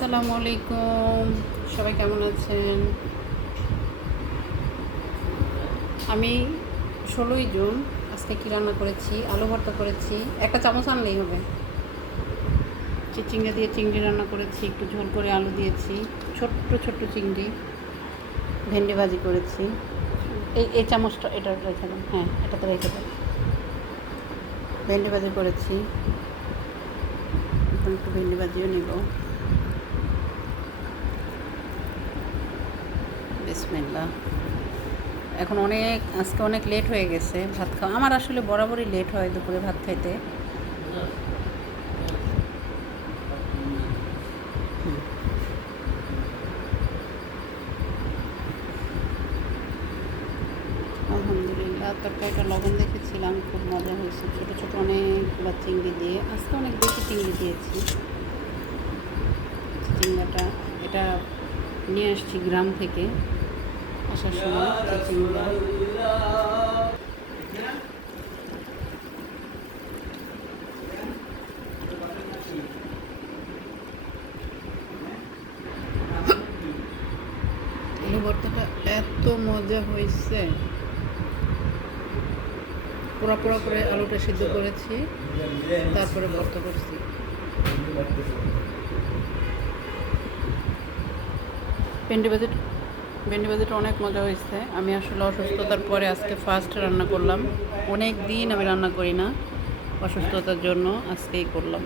আসসালামু আলাইকুম, সবাই কেমন আছেন? আমি 16ই জুন আজকে কী রান্না করেছি, আলু ভর্তা করেছি। একটা চামচ আনলেই হবে। চিচিঙ্গা দিয়ে চিংড়ি রান্না করেছি, একটু ঝোল করে আলু দিয়েছি, ছোট্ট ছোট্ট চিংড়ি। ভেন্ডি ভাজি করেছি। এই চামচটা এটা রেখে দেন, হ্যাঁ এটাতে রেখে দেন। ভেন্ডি ভাজি করেছি, এখন একটু ভেন্ডি ভাজিও নেব। বিসমিল্লাহ। এখন আজকে অনেক লেট হয়ে গেছে ভাত খাওয়া। আমার আসলে বরাবরই লেট হয় দুপুরে ভাত খাইতে। আলহামদুলিল্লাহ, তরকারিটা লবণ দেখেছিলাম, খুব মজা হয়েছে। ছোটো ছোটো অনেকগুলো চিংড়ি দিয়ে, আজকে অনেক বেশি চিংড়ি দিয়েছি। চিংড়াটা এটা নিয়ে আসছি গ্রাম থেকে, আসার সময় চিংড়া। আলু ভর্তাটা এত মজা হয়েছে। পোড়া পোড়া করে আলুটা সিদ্ধ করেছি, তারপরে ভর্তা করছি। ভেন্ডি ভাজিটা অনেক মজা হয়েছে। আমি আসলে অসুস্থতার পরে আজকে ফার্স্ট রান্না করলাম। অনেক দিন আমি রান্না করি না, অসুস্থতার জন্য আজকেই করলাম।